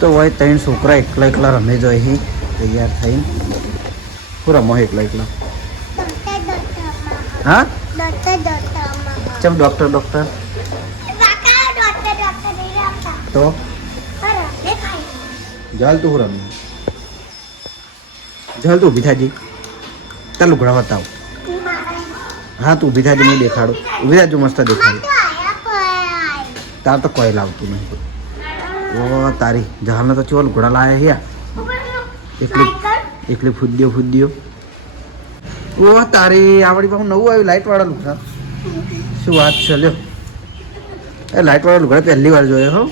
તો હોય 3 છોકરા એકલા રમે જો અહીં તૈયાર થઈને હું રમો એકલા હા ચમ ડોક્ટર તો જાલ તું હું રમી જાલ તું ઊભી થાજી તાર લુગડા બતાવ હા તું ઊભી થાજી હું દેખાડું ઊભી થાજો મસ્ત દેખાડું તાર તો કોઈ લાવતું નહીં ઓ તારી જહાલને તો ચો લુગડા લાયા હિયા એકલી ફૂદ્યો ઓ તારી આવડી પાસે નવું આવ્યું લાઇટવાળા લુગડા શું વાત છે લ્યો એ લાઇટવાળા લુગડા પહેલી વાર જોયે હો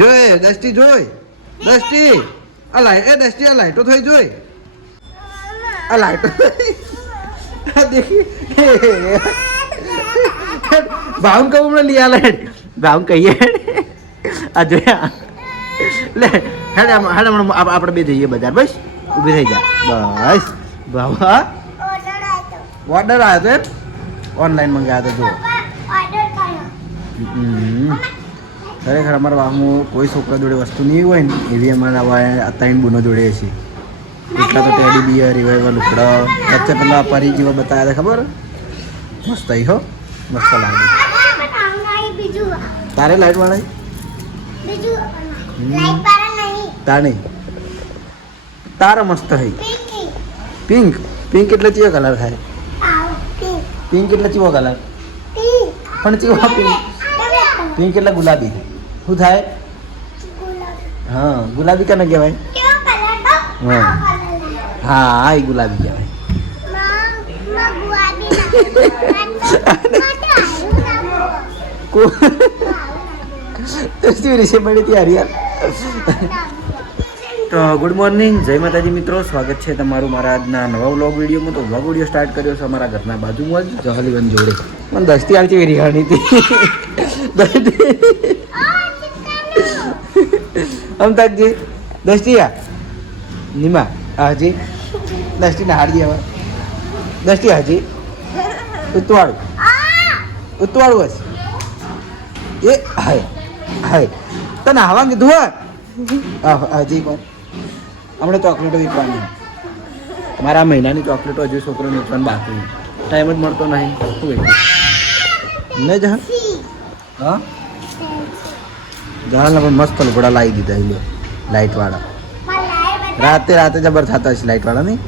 જોઈ દસ્તી જોઈ દસ્તી આ લાઈટો થઈ જોઈ આ લાઈટો દેખી ભાવ કહું હમણાં લઈ આલે ભાવ કહીએ આ જોયા લે હેડ હમણાં આપણે બે જઈએ બજાર બસ ઊભી થઈ જા બસ બાબા ઓર્ડર આવ્યો તો એમ ઓનલાઈન મંગાવ્યો તો જો ખરેખર અમારા વાહમાં કોઈ છોકરા જોડે વસ્તુ નહીં હોય ને એવી અમારા 3 બુનો જોડે છે એટલા તો ટેડી બિયર રિવાઈવર લુકડા વચ્ચે પેલા પરી જેવા બતાવ્યા હતા ખબર મસ્ત આવી હો મસ્ત લાગે તારે લાઈટ વાળા તાર નહીં તારા મસ્ત હઈ પિંક એટલે ચીવો કલર થાય પિંક એટલે ચીવો કલર પણ ચીવો પિંક એટલે ગુલાબી શું થાય હા ગુલાબી કને કહેવાય હા એ ગુલાબી કહેવાય રીસે પડી હતી હરિયાલ તો ગુડ મોર્નિંગ જય માતાજી મિત્રો સ્વાગત છે તમારું મારા આજના નવા વ્લોગ વિડીયોમાં તો વ્લોગ વિડીયો સ્ટાર્ટ કર્યો છે અમારા ઘરના બાજુમાં જ જહાલીબેન જોડે મને દસ્તી આલતી એવી રિહાણી હતી અમતાજી દસ્તી આ નિમા હાજી દસ્તી ના હાડી હવે દસ્તી હાજી ઉતવાળું હશે એ હાય તને હવા કીધું હાજી કોણ હમણાં ચોકલેટો વેચવાની મારા મહિનાની ચોકલેટો હજુ છોકરોને વેચવાની બાકી ટાઈમ જ મળતો નહીં શું વેચું નહીં જહાં હા જહાલને પણ મસ્ત લુગડા લાવી દીધા એ લાઇટવાળા રાતે જબર થતા હશે લાઇટવાળા નહીં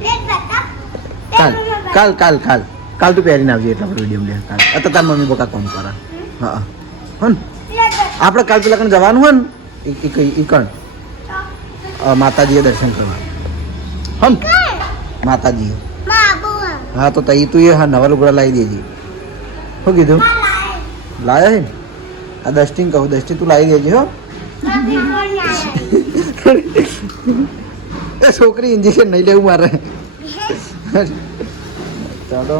કાલ તું પહેરીને આવજે એટલે આપણે વિડીયો લે કાલ અત્યારે તાર મમ્મી પપ્પા કોમ કરે હા હન આપણે કાલ પેલા કણ જવાનું હોય ને એ કણ માતાજીએ દર્શન કરવા હમ માતાજીએ હા તો તઈ તું એ હા નવા લુગડા લાવી દેજે શું કીધું લાયા છે ને આ દસ્ટીને કહું દસ્ટી તું લાવી દેજે હો એ છોકરી ઇન્જેક્શન નહીં લેવું મારે ચાલો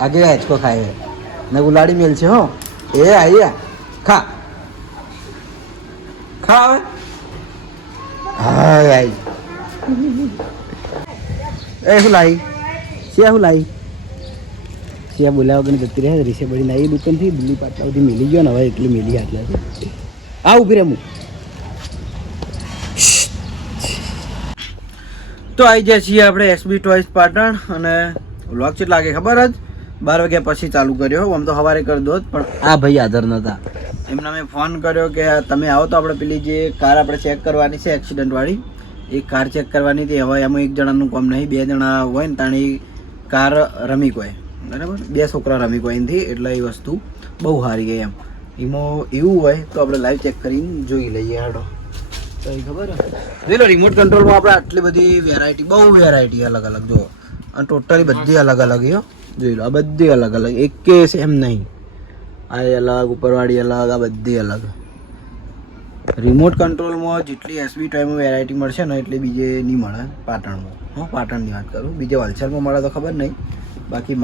આગે હેચકો ખાય ને ગુલાડી મેલ છે હો એ આયા ખા હવે હા આઈ એ શું લાવી સિયા બોલ્યા વગર જતી રહે રીસે બળી ના એ દુકાનથી દિલ્હી પાટલા સુધી મિલી ગયો ને હવે એટલી મિલી આટલા આ ઉભી રહે તો આવી જાય છીએ આપણે એસબી ટોયસ પાટણ અને વ્લોગ કેટલા લાગે ખબર જ 12 વાગ્યા પછી ચાલુ કર્યો આમ તો સવારે કરી દો પણ આ ભાઈ હાજર નહોતા એમને મેં ફોન કર્યો કે તમે આવો તો આપણે પેલી જે કાર આપણે ચેક કરવાની છે એક્સિડન્ટવાળી એ કાર ચેક કરવાની હતી હવે એમાં એક જણાનું કામ નહીં 2 જણા હોય ને તાણી કાર રમી કોઈ બરાબર 2 છોકરા રમી કોઈ એનાથી એટલે એ વસ્તુ બહુ સારી ગઈ એમ એમાં એવું હોય તો આપણે લાઈવ ચેક કરીને જોઈ લઈએ હાડો તો એ ખબર જોઈ લો રિમોટ કંટ્રોલમાં આપણે આટલી બધી વેરાયટી બહુ વેરાયટી અલગ અલગ જો અને ટોટલી બધી અલગ અલગ હો જોઈ લો આ બધી અલગ અલગ એક સેમ નહીં આ અલગ ઉપરવાળી અલગ આ બધી અલગ રિમોટ કંટ્રોલમાં જેટલી એસબી ટોયમાં વેરાયટી મળશે ને એટલે બીજે નહીં મળે પાટણમાં હું પાટણની વાત કરું બીજે વલસાડમાં મળે તો ખબર નહીં બાકી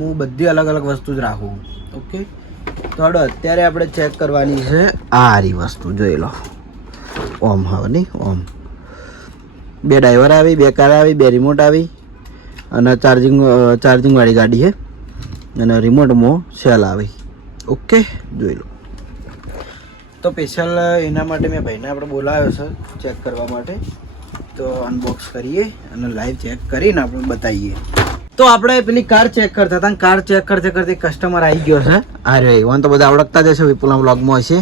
હું બધી અલગ અલગ વસ્તુ જ રાખું ઓકે તો હડો અત્યારે આપણે ચેક કરવાની છે આ રી વસ્તુ જોઈ લો ઓમ હવે નહીં ઓમ 2 ડ્રાઈવર આવી 2 કાર આવી 2 રિમોટ આવી અને ચાર્જિંગવાળી ગાડી છે અને રિમોટમાં સેલ આવી ઓકે જોઈ લો તો તો સ્પેશિયલ એના માટે મેં ભાઈને આપણે બોલાવ્યો છે ચેક કરવા માટે. તો અનબોક્સ કરીએ અને લાઈવ ચેક કરીને આપણે બતાવીએ. તો આપણે પેલી કાર ચેક કરતા હતા, કાર ચેક કરતે કરતે કસ્ટમર આવી ગયો છે. અરે એવાન તો બધા ઓળખતા જ હશે, વિપુલના બ્લોગમાં હશે.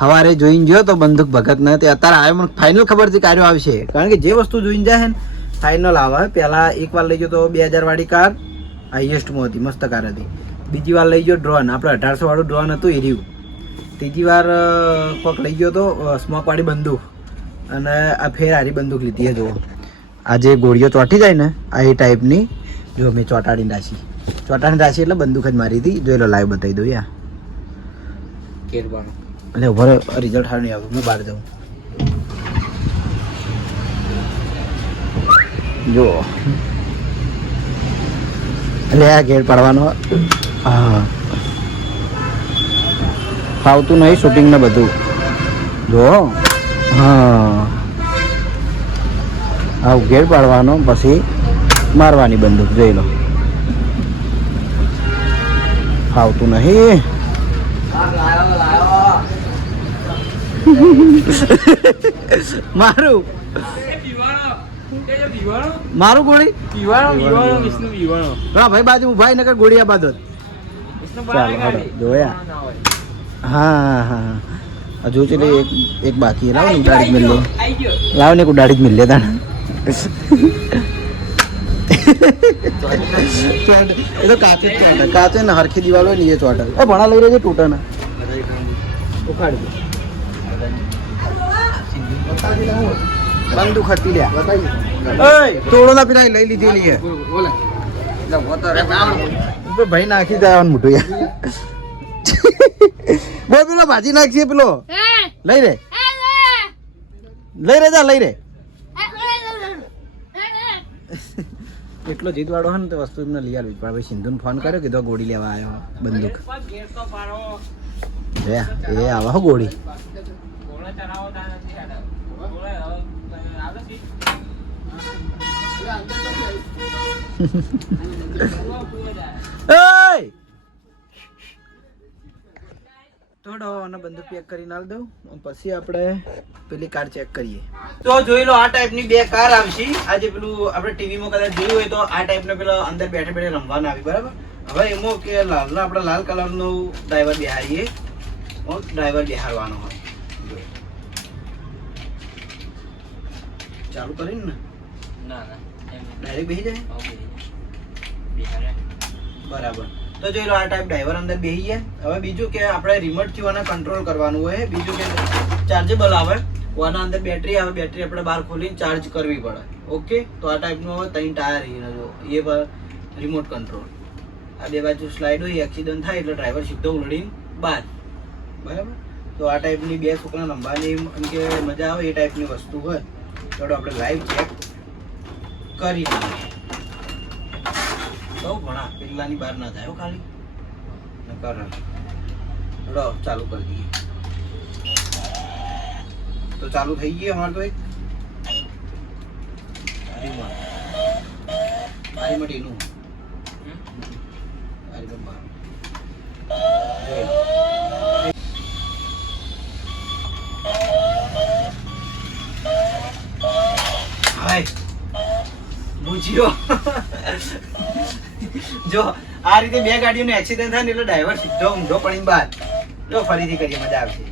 સવારે જોઈને ગયો તો બંદૂક ભગત ને તે અત્યારે આવ્યો, મને ફાઇનલ ખબર હતી કાર્યો આવશે, કારણ કે જે વસ્તુ જોઈને જાય ને ફાઇનલ આવે. પહેલાં એક વાર લઈ ગયો તો 2000 વાળી કાર, હાઈએસ્ટમાં હતી, મસ્ત કાર હતી. બીજી વાર લઈ ગયો ડ્રોન, આપણે 1800 વાળું ડ્રોન હતું એ રહ્યું. ત્રીજી વાર કોક લઈ ગયો તો સ્મોકવાળી બંદૂક, અને આ ફેર હારી બંદૂક લીધી છે. જુઓ આ જે ગોળીઓ ચોંટી જાય ને આ એ ટાઈપની, જો મેં ચોંટાડીને રાખી એટલે બંદૂક જ મારી હતી. જોઈ લો, લાઈવ બતાવી દઉં યાર. એટલે ઉભો રિઝલ્ટ સારું નહીં આવતું, હું બહાર જાઉં. જો એટલે આ ઘેર પાડવાનો. હા, ફાવતું નહીં શૂટિંગ ને બધું. જો હા, આવું ઘેર પાડવાનો, પછી મારવાની બંદૂક. જોઈ લો, ફાવતું નહીં. મારું ગોળી ભાઈ બાજુ ઉભા નકર ગોળીયા બાદ. ચાલો જોયા. હા હા, હજુ છે એક બાકી. લાવ ને ઉડાડી જ મિલ લે, લાવ ને ઉડાડી જ મિલ લે તાણે. એ તો કાચે જ ચોટે, કાચે ને હરખી દિવાલો નહીં એ ચોટે. એ ભણા લઈ રહેજે, તૂટે ને ઉખાડી બંદૂક હતી લ્યા. તોડો ના પીરા લઈ લીધેલી છે ભાઈ, નાખી જાય મોટું યાર. બોલ પેલો ભાજી નાખશે, પેલો લઈ રે, લઈ રે, જા લઈ રે. એટલો જીત વાળો હે ને તો વસ્તુ એમને લઈ આવી. પણ ભાઈ સિંધુને ફોન કર્યો, કીધો ગોળી લેવા આવ્યો બંદૂક. એ આવા હો ગોળી. થોડો બંદૂક પેક કરીને આલ દઉં, પછી આપણે પેલી કાર ચેક કરીએ. તો જોઈ લો, આ ટાઈપની બે કાર આવશે. આજે પેલું આપણે ટીવીમાં કદાચ જોયું હોય તો આ ટાઈપનો પેલો અંદર બેઠે બેઠે રમવાના આવી, બરાબર. હવે એમાં કે લાલનો આપણે લાલ કલરનો ડ્રાઈવર બેહારીએ, ડ્રાઈવર બેહારવાનો હોય. ચાલુ કરીને ને ડાયરેક્ટ બેસી જાય, બરાબર. તો જોઈ લો, આ ટાઈપ ડ્રાઈવર અંદર બેસી જાય. હવે બીજું કે આપણે રિમોટ થી આને કંટ્રોલ કરવાનું હોય. બીજું કે ચાર્જેબલ આવે, આના અંદર બેટરી આવે, બેટરી આપણે બહાર ખોલીને ચાર્જ કરવી પડે. ઓકે, તો આ ટાઈપનું હવે 3 ટાયર એ રિમોટ કંટ્રોલ. આ બે બાજુ સ્લાઇડ હોય, એક્સિડન્ટ થાય એટલે ડ્રાઈવર સીધો ઉલડીને બહાર, બરાબર. તો આ ટાઈપની બે છોકરા લંબાની એમ કે મજા આવે એ ટાઈપની વસ્તુ હોય. તો આપણે લાઈવ ચેક કરી બહુ ઘણા પેલાની બહાર ના જાય ખાલી ચાલુ કરી દઈએ. તો ચાલુ થઈ ગઈ અમારે. તો એક જો આ રીતે બે ગાડીઓનો એક્સિડન્ટ થાય ને એટલે ડ્રાઈવર સીધો ઊંધો પડીને બહાર. જો ફરીથી કરીએ, મજા આવશે.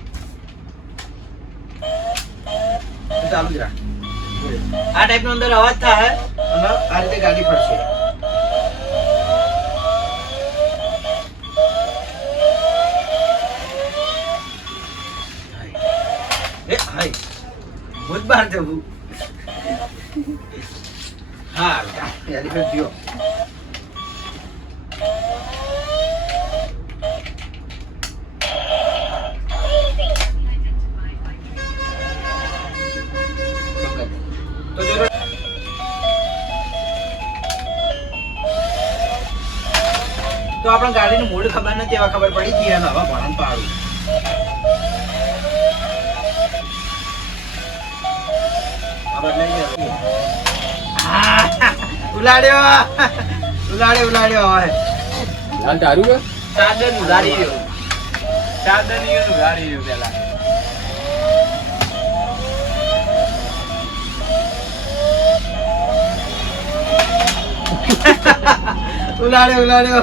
ચાલુ જ રાખ. આ ટાઈપનો અંદર અવાજ થાય અને આ રીતે ગાડી ફરશે. ભૂત બહાર જવું. હા એલિફન્ટ થયો. તો આપણે ગાડીનું મોડ ખબર નથી, એવા ખબર પડી ગઈ. હવે ભણન પાડું ઉલાડ્યો ઉલાડ્યો હવે ચાદર ઉલાડી રહ્યો, ચાદર ઉલાડી રહ્યો પેલા. ઉલાડ્યો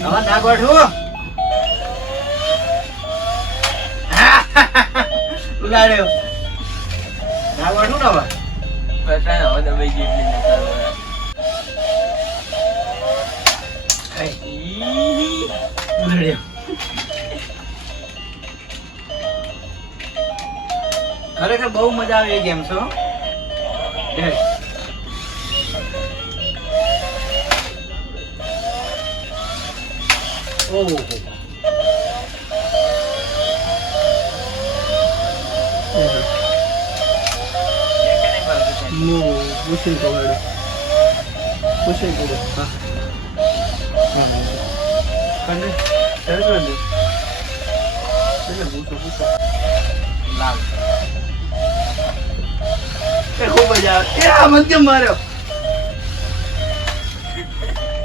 હવે ના ગોઠવું ઉલાડ્યો ના ગોઠવું ને હવે પતા હવે દબાઈ ગઈ એટલે નતા ઉલાડ્યો ખરેખર બહુ મજા આવે એ ગેમ છો ઓહો પૂછી પકડો પૂછી પકડો હા કંડે સરસ કંડે પૂછો લાવ એ ખૂબ મજા આવે એ આ મધ્યમ માર્યો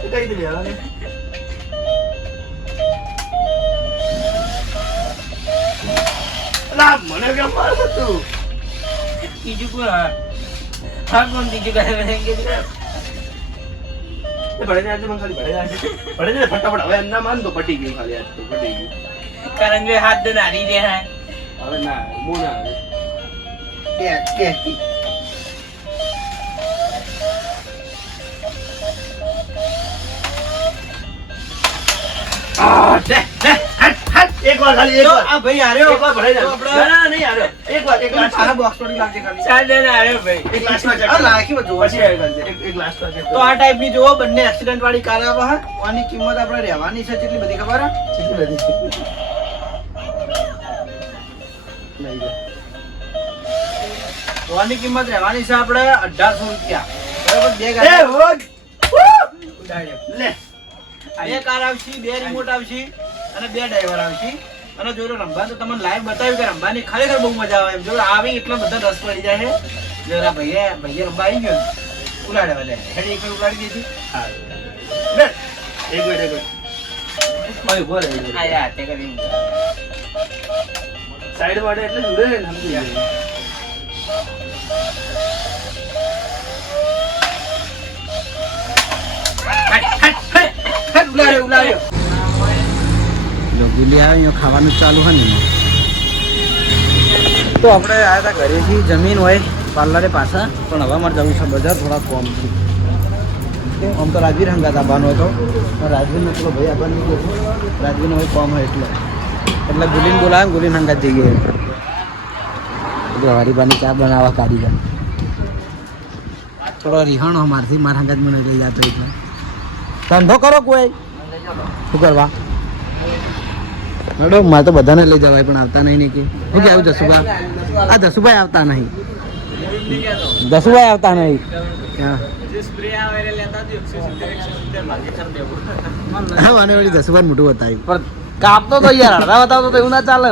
કઈ દે યાર લા મને કે મારતો તું બીજું કોણ હા કોણ બીજું કરે કે પડે જાય મને ખાલી પડે જાય ફટાફટ હવે ના માન તો પટી ગયું ખાલી આજ તો પટી ગયું કારણ કે હાથ તો નારી દે હે હવે ના મો ના કે એક વાર ખાલી એક વાર આ ભાઈ આર્યો એક વાર ભરાઈ જાય ના નહીં આર્યો એક વાર સારા બોક્સ તોડી લાગજે ખાલી સાદે ના આરે ભાઈ એક લાસ્ટ માં આ લાખી માં જોવા છે એક લાસ્ટ માં તો આ ટાઈપ ની જોવો બંને એક્સિડન્ટ વાળી કાર આવે હે આની કિંમત આપણે રહેવાની છે કેટલી બધી ખબર હે કેટલી બધી લઈ જા તો આની કિંમત રહેવાની છે આપણે 1800 રૂપિયા બરાબર બે ગાડી એ હોગ ઉડાડ્યો લે બે કાર આવશે બે રિમોટ આવશે અને બે ડ્રાઈવર આવશે અને જોજો રંભા તો તમને લાઈવ બતાવ્યું કે રંભાની ખરેખર બહુ મજા આવે એમ જો આવી એટલો બધો રસ પડી જાય છે જરા ભાઈએ રંભા આવી ગયો ઉલાડે વાલે હેડી એક ઉલાડી દીધી હા લે એક મિનિટ ભાઈ બોલે આ યાર તે કરી સાઈડ વાળે એટલે જુડે ને સમજી જાય ઉલાડ્યો ગુલી આવે ખાવાનું ચાલુ હોય ને તો આપણે આવ્યા હતા ઘરેથી જમીન હોય પાર્લરે પાછા પણ હવે અમારે જવું છે બજાર થોડા કોમ છે આમ તો રાજવીર હંગાત આવવાનો હતો રાજવીરનો પેલો ભાઈ આવવાનો નહીં ગયો રાજવીરનો હોય કોમ હોય એટલે ગુલીને બોલાવે ગુલીને હંગાત જઈ ગયો હરીબાની ચા બનાવવા કાઢી જાય થોડો રિહાણો મારથી મારા હંગાત મને લઈ જતો એટલે ધંધો કરો કોઈ શું કરવા મેડમ મારે તો બધાને લઈ જવાય પણ આવતા નહીં ને કે શું કે આવ્યું જસુભાઈ આ જસુભાઈ આવતા નહીં જસુભાઈ આવતા નહીં હા મને વળી જસુભાઈ મોટું બતાવ્યું પણ કાપતો તો યાર અડધા બતાવતો તો એવું ના ચાલે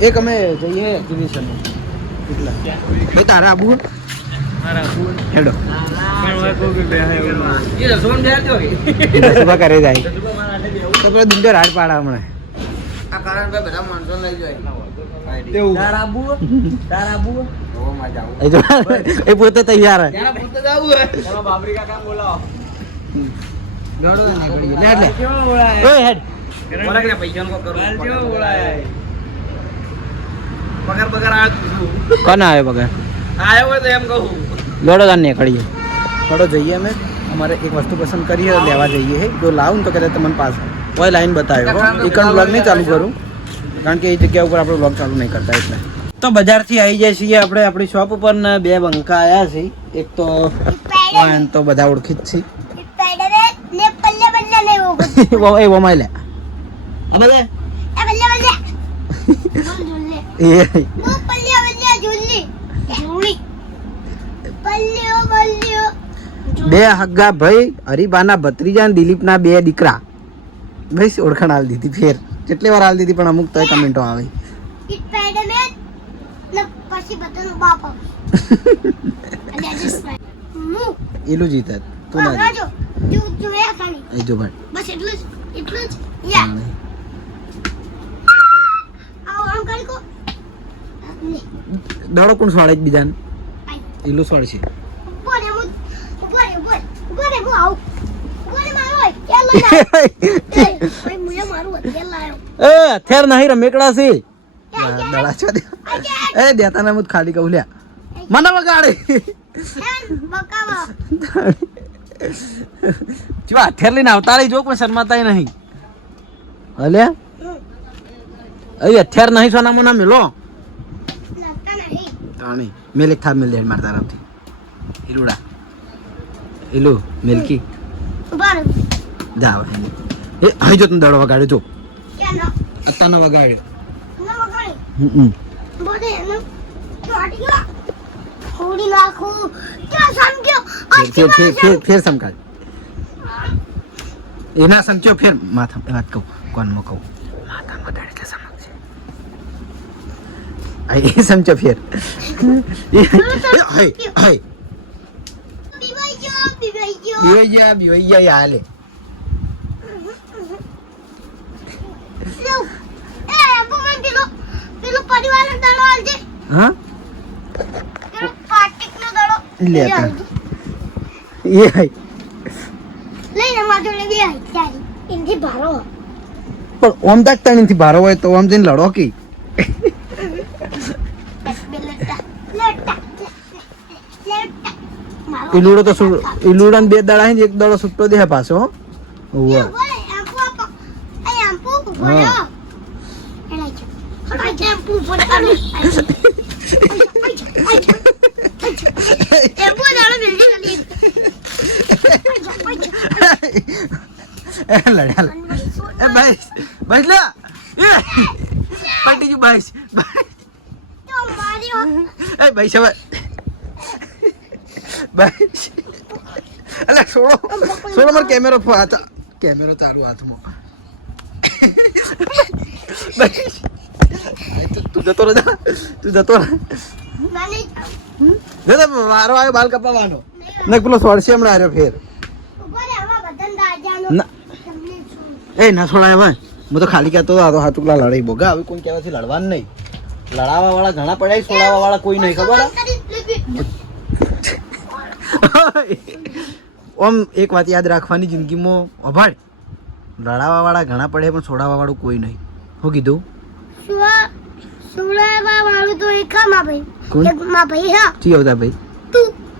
એક અમે જઈએ એક્ઝિબિશન ભાઈ તારા આબુ હેડો કરે જાય તો પેલો દિંડો રાડ પાડા હમણાં આ કારણ ભાઈ બધા માણસો લઈ જાય એ પોતે તૈયાર બાબરી કાકા બોલાવો કોને આવ્યો પગાર આયો હોય તો એમ કહું લોડો તાર નીકળીએ થોડો જઈએ અમે અમારે એક વસ્તુ પસંદ કરીએ લેવા જઈએ હે જો લાવું તો કદાચ તમને પાસ કોઈ લાઈન બતાવ્યો એકન બ્લોગ નહીં ચાલુ કરું કારણ કે એ જગ્યા ઉપર આપણે બ્લોગ ચાલુ નહીં કરતા એટલે તો બજારથી આવી જાય છીએ આપણે આપણી શોપ ઉપર ને બે બંકા આવ્યા છે એક તો તો બધા ઓળખી જ છે એ વમાઈ લે આ બધા બે હગ્ગા ભાઈ હરીબાના ભત્રીજા દિલીપના બે દીકરા ભાઈ ઓળખાણ હાલ દીધી ફેર કેટલી વાર હાલ દીધી પણ અમુક તો કમેન્ટો આવે એલું જીત તું ના જો ભાઈ બસ એટલું જ દાડો કોણ સ્વાડે બીજાને ઈલું સોળ છે એ થેર નહીં રમેકડા છે દડા છો દે એ દેતા ના મુત ખાલી કહું લ્યા મને વગાડે જો થેર લઈને આવતા રહી જો પણ શરમાતા નહીં અલ્યા અરે થેર નહીં સોના મોના મેલો તાણી મેલ એક થાપ મેલ દે માર તરફથી ઈલુડા ઈલુ મિલ્કી જા એ હઈ જો તું દડો વગાડ્યો જો અત્તાનો વગાડ્યો ફેર સમકાળ એના સમજો ફેર માથા વાત કહું કોનમાં કહું માથા વધારે એટલે સમજશે આ એ સમજો ફેર હઈ બીવાઈ હાલે હા લે એ હઈ પણ ઓમ તાક તણીથી ભારો હોય તો ઓમ જઈને લડો કે ઈલુડો તો ઈલુડા ને બે દાડા એક દાડો છૂટો દે પાછો છોડો મારો કેમેરો કેમેરો ચાલુ હાથમાં તું જતો રહે મારો આવ્યો બાલ કપાવાનો ને પેલો સોળશે હમણાં આવ્યો ફેર એ ના છોડાય ભાઈ હું તો ખાલી કહેતો હતો હાથુકલા લડાઈ બોગા હવે કોઈ કહેવાથી લડવાનું નહીં લડાવા વાળા ઘણા પડ્યા છોડાવા વાળા કોઈ નહીં ખબર ઓમ એક વાત યાદ રાખવાની જિંદગીમાં અભાડ લડાવા વાળા ઘણા પડે પણ છોડાવા વાળું કોઈ નહીં શું કીધું ચી આવતા ભાઈ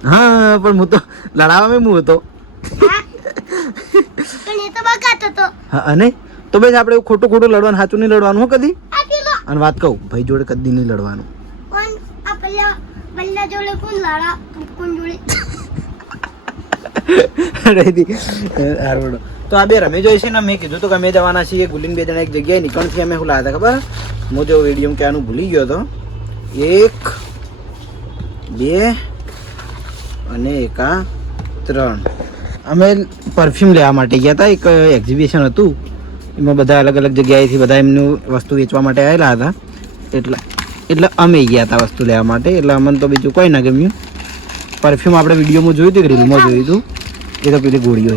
હા પણ હું તો લડાવામાં હું હતો હા અને તો ભાઈ આપણે ખોટું લડવાનું સાચું નહીં લડવાનું હો કદી અને વાત કહું ભાઈ જોડે કદી નહીં લડવાનું તો આ બે રમે જોઈ છે ને મેં કીધું તો કે અમે જવાના છીએ ગુલીન બે જણા એક જગ્યાએ નીકળથી અમે શું લાવ્યા હતા ખબર હું જો વિડીયો ક્યાંનું ભૂલી ગયો હતો 1 2 અને 3 અમે પરફ્યુમ લેવા માટે ગયા હતા એક એક્ઝિબિશન હતું એમાં બધા અલગ અલગ જગ્યાએથી બધા એમનું વસ્તુ વેચવા માટે આવેલા હતા એટલે અમે ગયા હતા વસ્તુ લેવા માટે એટલે અમને તો બીજું કોઈ ના ગમ્યું પરફ્યુમ આપણે વિડીયોમાં જોયું હતું કે રીલમાં જોયું હતું એ તો પેલી ગોળીઓ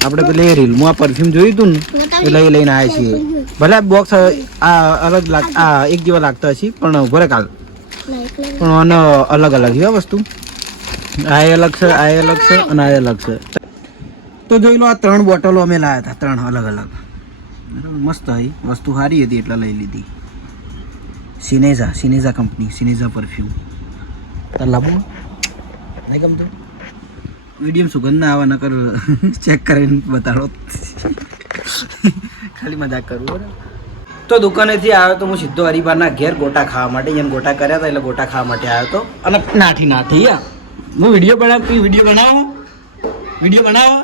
આપણે પેલી રીલમાં આ પરફ્યુમ જોયું હતું ને એટલે એ લઈને આવ્યા છીએ ભલે બોક્સ આ અલગ એક જેવા લાગતા હશે પણ ઉભો કાલ પણ આનો અલગ અલગ છે વસ્તુ આ અલગ છે આ અલગ છે અને આ અલગ છે તો જોઈ લો આ 3 બોટલો અમે લાવ્યા હતા 3 અલગ અલગ મસ્ત હતી વસ્તુ સારી હતી એટલે લઈ લીધી સિનેઝા કંપની સિનેઝા પરફ્યુમ તાર લાવો નહીં ગમતું વિડીયો સુગંધ ના આવે નકર ચેક કરીને બતાડો ખાલી મજાક કરું બરાબર તો દુકાનેથી આવ્યો તો હું સીધો હરિભારના ઘેર ગોટા ખાવા માટે એમ ગોટા કર્યા હતા એટલે ગોટા ખાવા માટે આવ્યો હતો અને નાઠી હું વિડીયો બનાવો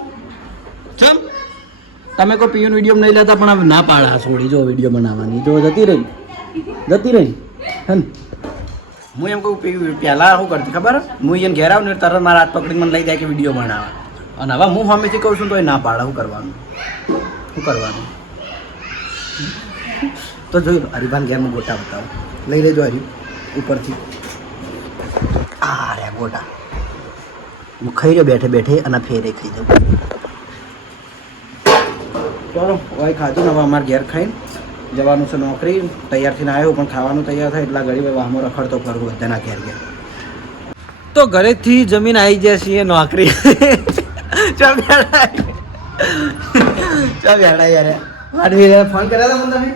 ચમ તમે કોઈ પીઓન વિડીયો નહીં લેતા પણ હવે ના પાડા છોડી જો વિડીયો બનાવવાની જો જતી રહી હન હું એમ કહું પહેલાં શું કરતી ખબર હું એને ઘેર આવું ને તરત મારા હાથ પકડીને મને લઈ જાય કે વિડીયો બનાવવા અને હવે હું સામેથી કહું છું તો એ ના પાડે શું કરવાનું તો જોઈ લો હરિભાન ઘેરમાં ગોટા બતાવો લઈ લેજો હરી ઉપરથી આ રે ગોટા હું ખાઈ રહ્યો બેઠે અને ફેરે ખાઈ દઉં ચાલો હવે ખાધું ને હવે અમારે ઘેર ખાઈને જવાનું છે નોકરી તૈયાર થઈને આવ્યો પણ ખાવાનું તૈયાર થાય એટલા ઘડી વાહમાં રખડતો ફરવું બધાના ઘેર તો તો ઘરેથી જમીન આવી જાય છીએ નોકરી ચાલ બેડા યાર વાડવી ફોન કર્યા હતા મને તમે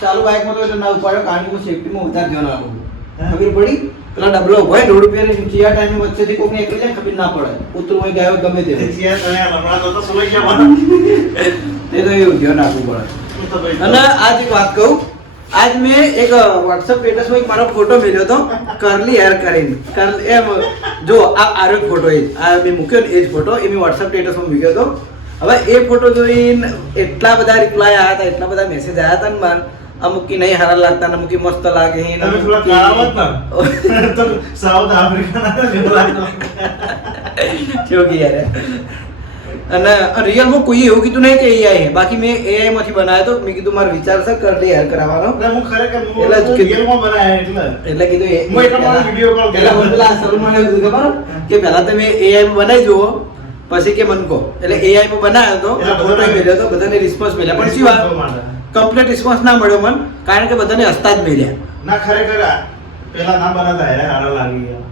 ચાલુ બાઇકમાં તો એટલે ના ઉપાડ્યો કારણ કે હું સેફટીમાં ઉતાર ગયો ના ખબર પડી પેલા ડબલો હોય 100 રૂપિયા ચિયા ટાઈમ વચ્ચેથી કોઈને એકલી જાય ખબર ના પડે ઉતરું હોય ગયો ગમે તે એ તો એવું ધ્યાન રાખવું પડે અને આજ એક વાત કહું આજ મેં એક વોટ્સઅપ સ્ટેટસમાં એક મારો ફોટો મેલ્યો હતો કરલી હેર કરીને એમ જો આ આરો ફોટો એ આ મેં મૂક્યો ને એ જ ફોટો એ મેં વોટ્સઅપ સ્ટેટસમાં મૂક્યો હતો હવે એ ફોટો જોઈને એટલા બધા રિપ્લાય આવ્યા હતા એટલા બધા મેસેજ આવ્યા હતા ને માર અમુકી નહીં હારા લાગતા ને અમુકી મસ્ત લાગે હે ને સાઉથ આફ્રિકા ચોકી યાર અને રિયલમાં કોઈ એવું કીધું નહીં કે AI હે બાકી મેં AI માંથી બનાવ્યો તો મેં કીધું મારો વિચાર છે કરલી હેર કરાવવાનો હું ખરેખર એટલે જ કીધું રિયલમાં બનાવ્યા એટલે કીધું હું એટલા માટે વિડિયો કોલ પેલા મને પેલા સલમાન એવું કીધું ખબર કે પહેલા તમે AI માં બનાવી જુઓ પછી કે મન કહો એટલે AI માં બનાવ્યો તો ફોટો મેલ્યો તો બધાને રિસ્પોન્સ મળ્યા પણ શું વાત કમ્પ્લીટ રિસ્પોન્સ ના મળ્યો મન કારણ કે બધાને હસતા જ મળ્યા ના ખરેખર પેલા ના બનાતા યાર હારા લાગી ગયા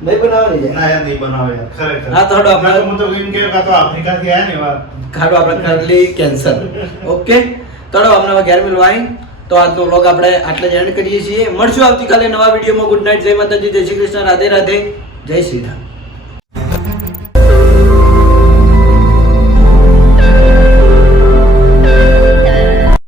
નહીં બનાવવાની છે ના યાર નહીં બનાવે યાર ખરેખર હા થોડો આપણે હું તો એમ કે કાં તો આફ્રિકા થી આયા ને એવા ખાડો આપણે કરલી કેન્સર ઓકે થોડો અમને ઘેર મિલવાય તો આજનો વ્લોગ આપણે આટલે જ એન્ડ કરીએ છીએ મળશું આવતીકાલે નવા વિડીયોમાં ગુડ નાઇટ જય માતાજી જય શ્રી કૃષ્ણ રાધે રાધે જય શ્રી રામ